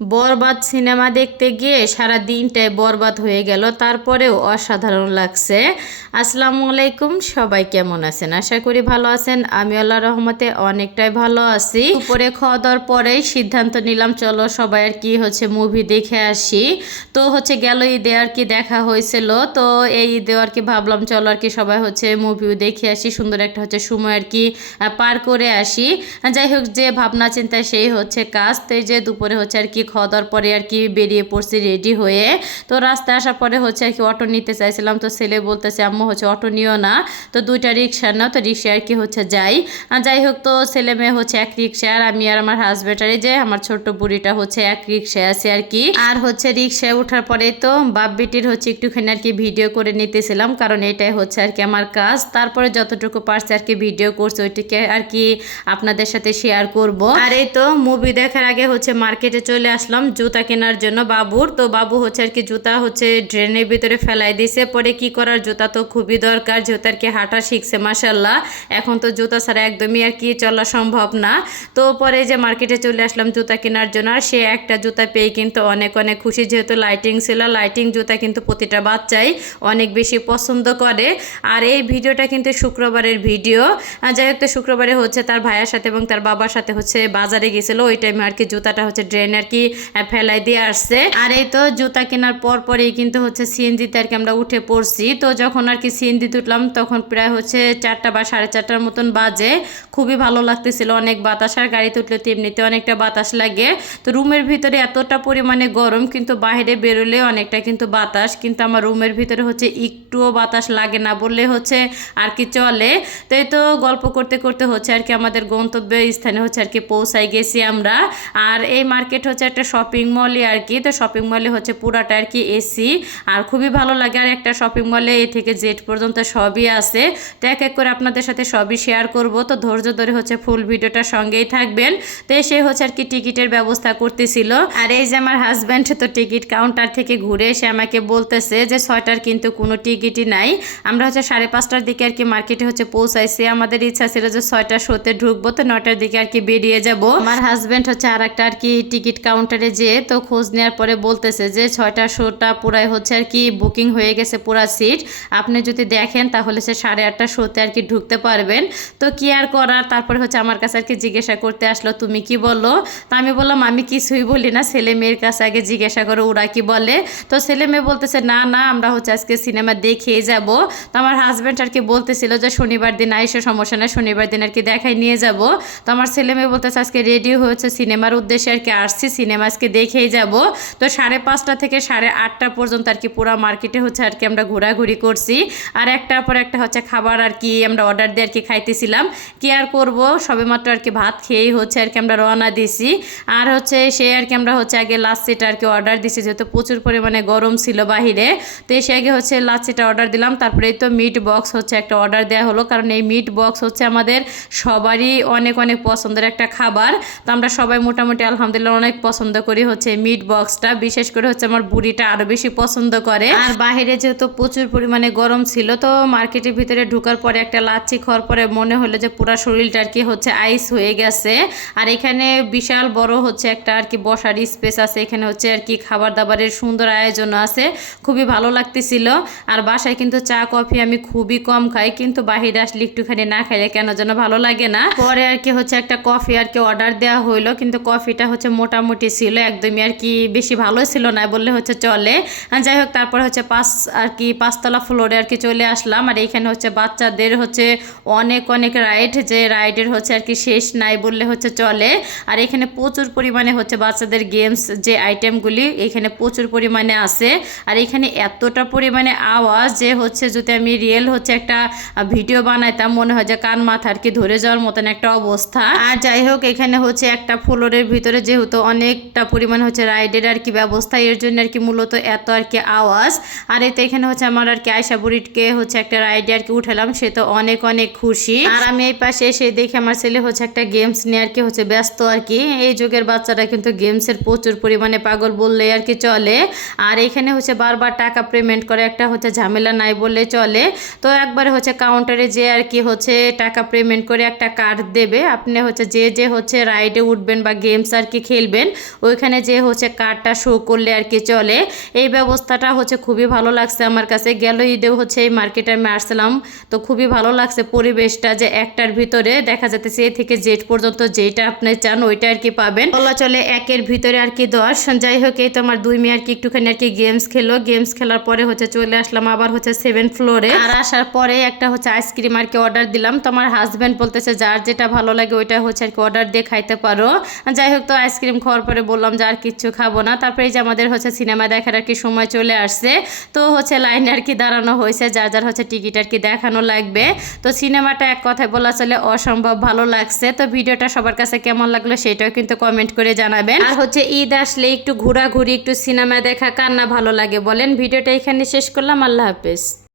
বরবাদ cinema দেখতে গিয়ে সারা দিনটাই বরবাদ হয়ে গেল, তারপরেও অসাধারণ লাগছে। আসসালামু আলাইকুম, সবাই কেমন আছেন? আশা করি ভালো আছেন। আমি আল্লাহর রহমতে অনেকটাই ভালো আছি। দুপুরে খাওয়া দাওয়ার পরেই সিদ্ধান্ত নিলাম চলো সবাই আর কি মুভি দেখে আসি। তো গেল ঈদে আর কি দেখা হয়েছিল, তো এই ঈদে আর কি ভাবলাম চলো আর কি সবাই মুভিও দেখে আসি, সুন্দর একটা সময় আর কি পার করে আসি। যাই হোক, যে ভাবনা চিন্তা সেই কাজ। তো এই যে দুপুরে আর কি খাওয়া দাওয়ার পরে আর কি বেরিয়ে পড়ছি রেডি হয়ে। তো রাস্তায় আসার পরে আর কি অটো নিতে চাইছিলাম, তো ছেলে বলতেছে আম্মু অটো নিও না, তো দুইটা রিক্সা নাও, তো রিক্সা আর কি যাই। যাই হোক, তো ছেলে মেয়ে এক রিক্সা, আর আমি আর আমার হাজবেন্ড আর এই যে আমার ছোট্ট বুড়িটা এক রিক্সায় আছে আর কি। আর রিক্সায় ওঠার পরে তো বাপ বেটির একটুখানি আর কি ভিডিও করে নিতেছিলাম, কারণ এটাই আর কি আমার কাজ। তারপরে যতটুকু পারছে আর কি ভিডিও করছে, ওইটিকে আর কি আপনাদের সাথে শেয়ার করব। আর এই তো মুভি দেখার আগে মার্কেটে চলে আসলাম জুতা কেনার জন্য বাবুর। তো বাবু আর কি জুতা ড্রেনের ভিতরে ফেলাই দিছে, পরে কি করার, জুতা তো খুবই দরকার, যেহেতু আর কি হাঁটা শিখছে মাশাল্লাহ। এখন তো জুতা ছাড়া একদমই আর কি চলা সম্ভব না। তো পরে যে মার্কেটে চলে আসলাম জুতা কেনার জন্য, আর সে একটা জুতা পেয়ে কিন্তু অনেক অনেক খুশি, যেহেতু লাইটিং ছিল। লাইটিং জুতা কিন্তু প্রতিটা বাচ্চাই অনেক বেশি পছন্দ করে। আর এই ভিডিওটা কিন্তু শুক্রবারের ভিডিও। যাই হোক, তো শুক্রবারে তার ভাইয়ের সাথে এবং তার বাবার সাথে বাজারে গেছিল, ওই টাইমে আর কি জুতাটা ড্রেন আর কি ফেলাই দিয়ে আসছে। আর এই তো জুতা কেনার পরেই কিন্তু সিএনজিতে আর কি আমরা উঠে পড়ছি। তো যখন আর কি সিএনজিতে উঠলাম তখন প্রায় 4টা বা 4:30টার মতন বাজে। খুবই ভালো লাগতেছিল, অনেক বাতাস, আর গাড়িতে উঠলে তো এমনিতে অনেকটা বাতাস লাগে। তো রুমের ভিতরে এতটা পরিমাণে গরম, কিন্তু বাইরে বেরোলে অনেকটা কিন্তু বাতাস, কিন্তু আমার রুমের ভিতরে একটুও বাতাস লাগে না বললে আর কি চলে। তো এই তো গল্প করতে করতে আর কি আমাদের গন্তব্য স্থানে আর কি পৌঁছাই গেছি আমরা। আর এই মার্কেট একটা শপিং মলই আর কি। তো শপিং মলে পুরাটা আর কি এসি, আর খুবই ভালো লাগে। আর একটা শপিং মলে এ থেকে জেড পর্যন্ত সবই আছে। তো এক এক করে আপনাদের সাথে সবই শেয়ার করব, তো ধৈর্য ধরে ফুল ভিডিওটার সঙ্গেই থাকবেন। তো সে আর কি টিকিটের ব্যবস্থা করতেছিল, আর এই যে আমার হাজব্যান্ড তো টিকিট কাউন্টার থেকে ঘুরে এসে আমাকে বলতেছে যে 6টার কিন্তু কোনো টিকিটই নাই। আমরা 5:30টার দিকে আর কি মার্কেটে পৌঁছাইছি। আমাদের ইচ্ছা ছিল যে 6টা শোতে ঢুকবো, তো 9টার দিকে আর কি বেরিয়ে যাব। আমার হাজব্যান্ড আর একটা আর কি টিকিট কাউন্টারে যেয়ে তো খোঁজ নেওয়ার পরে বলতেছে যে 6টা শোটা পুরাই আর কি বুকিং হয়ে গেছে, পুরা সিট। আপনি যদি দেখেন তাহলে 8:30টা শোতে আর কি ঢুকতে পারবেন। তো কি আর করার, তারপরে আমার কাছে আর কি জিজ্ঞাসা করতে আসলো তুমি কি বলো। তো আমি বললাম আমি কিছুই বলি না, ছেলে মেয়ের কাছে আগে জিজ্ঞাসা করো ওরা কি বলে। তো ছেলে মেয়ে বলতেছে না না, আমরা আজকে সিনেমা দেখেই যাব। তো আমার হাজব্যান্ড আর কি বলতেছিল যে শনিবার দিন আইসো, সমস্যা না, শনিবার দিন আর কি দেখাই নিয়ে যাব। তো আমার ছেলে মেয়ে বলতেছে আজকে রেডি হয়েছে সিনেমার উদ্দেশ্যে আর কি আসছি, সিনেমা আজকে দেখেই যাব। তো 5:30টা থেকে 8:30 পর্যন্ত আর কি পুরো মার্কেটে আর কি আমরা ঘোরাঘুরি করছি। আর একটার পর একটা খাবার আর কি আমরা অর্ডার দিয়ে আর কি খাইতেছিলাম। কি আর করব, সবেমাত্র আর কি ভাত খেয়েই আর কি আমরা রওনা দিছি। আর সে আর কি আমরা আগে লাচ্ছিটা আর কি অর্ডার দিছি, যেহেতু প্রচুর পরিমাণে গরম ছিল বাহিরে। তো এসে আগে লাচ্ছিটা অর্ডার দিলাম, তারপরে তো মিট বক্স একটা অর্ডার দেওয়া হলো, কারণ এই মিট বক্স আমাদের সবারই অনেক অনেক পছন্দের একটা খাবার। তো আমরা সবাই মোটামুটি আলহামদুলিল্লাহ অনেক পছন্দ করি মিট বক্সটা, বিশেষ করে আমার বুড়িটা আরো বেশি পছন্দ করে। আর বাহিরে যেহেতু প্রচুর পরিমাণে গরম ছিল, তো মার্কেটের ভিতরে ঢোকার পরে একটা লাচ্ছি খাওয়ার পরে মনে হলো যে পুরো শরীরটা আর কি আইস হয়ে গেছে। আর এখানে বিশাল বড় একটা আর কি বসার স্পেস আছে, এখানে আর কি খাবার দাবারের সুন্দর আয়োজন আছে, খুবই ভালো লাগতেছিল। আর বাসায় কিন্তু চা কফি আমি খুবই কম খাই, কিন্তু বাহিরে আসলে একটুখানি না খাইলে কেন যেন ভালো লাগে না। পরে আর কি একটা কফি আর কি অর্ডার দেওয়া হইলো, কিন্তু কফিটা মোটামুটি ছিল, একদমই আর কি বেশি ভালো ছিল না বললে চলে। যাই হোক, তারপর আর কি 5তলা ফ্লোরে আর কি চলে আসলাম। আর এইখানে বাচ্চাদের অনেক অনেক রাইড, যে রাইডের আর কি শেষ নাই বললে চলে। আর এখানে প্রচুর পরিমাণে বাচ্চাদের গেমস যে আইটেমগুলি এখানে প্রচুর পরিমাণে আছে। আর এখানে এতটা পরিমাণে আওয়াজ যে যদি আমি রিয়েল একটা ভিডিও বানাইতাম মনে হয় যে কান মাথা আর কি ধরে যাওয়ার মতন একটা অবস্থা। আর যাই হোক, এখানে একটা ফ্লোরের ভিতরে যেহেতু অনেকটা পরিমাণ রাইডের আর কি ব্যবস্থা, এর জন্য আর কি মূলত এত আর কি আওয়াজ। আর এতে এখানে আমার আর কি আয়শা বুড়িটকে একটা রাইডে আর কি উঠালাম, সে তো অনেক অনেক খুশি। আর আমি এই পাশে এসে দেখি আমার ছেলে একটা গেমস নিয়ে আর কি ব্যস্ত আর কি। এই যুগের বাচ্চারা কিন্তু গেমসের প্রচুর পরিমাণে পাগল বললে আর কি চলে। আর এখানে বারবার টাকা পেমেন্ট করে একটা ঝামেলা নাই বললে চলে। তো একবারে কাউন্টারে যে আর কি টাকা পেমেন্ট করে একটা কার্ড দেবে, আপনি যে যে রাইডে উঠবেন বা গেমস আর কি খেলবেন, ওইখানে যে হচ্ছে কার্ডটা শো করলে আর কি চলে। এই ব্যবস্থাটা হচ্ছে খুবই ভালো লাগছে আমার কাছে। গেল ঈদেও হচ্ছে এই মার্কেটে আমি আসছিলাম, তো খুবই ভালো লাগছে পরিবেশটা, যে একটার ভিতরে দেখা যাচ্ছে এ থেকে জেড পর্যন্ত যেটা আপনি চান ওইটা আর কি পাবেন। বলা চলে একের ভিতরে আর কি 10। যাই হোক, এই তো আমার দুই মেয়ে আর কি একটুখানি আর কি গেমস খেলো। গেমস খেলার পরে হচ্ছে চলে আসলাম আবার হচ্ছে 7 ফ্লোরে। আর আসার পরে একটা হচ্ছে আইসক্রিম আর কি অর্ডার দিলাম। তো আমার হাজব্যান্ড বলতেছে যার যেটা ভালো লাগে ওইটা হচ্ছে আর কি অর্ডার দিয়ে খাইতে পারো। যাই হোক, তো আইসক্রিম খাওয়ার পরে বললাম যে আর কিচ্ছু খাবো না। তারপরে এই যে আমাদের হচ্ছে সিনেমা দেখার আর কি সময় চলে আসছে। তো হচ্ছে লাইনে আর কি দাঁড়ানো হয়েছে, যার যার হচ্ছে টিকিট আর কি দেখানো লাগবে। তো সিনেমাটা এক কথায় বলা চলে অসম্ভব ভালো লাগছে। তো ভিডিওটা সবার কাছে কেমন লাগলো সেটাও কিন্তু কমেন্ট করে জানাবেন। আর হচ্ছে ঈদ আসলে একটু ঘোরাঘুরি, একটু সিনেমা দেখা কার না ভালো লাগে বলেন। ভিডিওটা এখানে শেষ করলাম। আল্লাহ হাফেজ।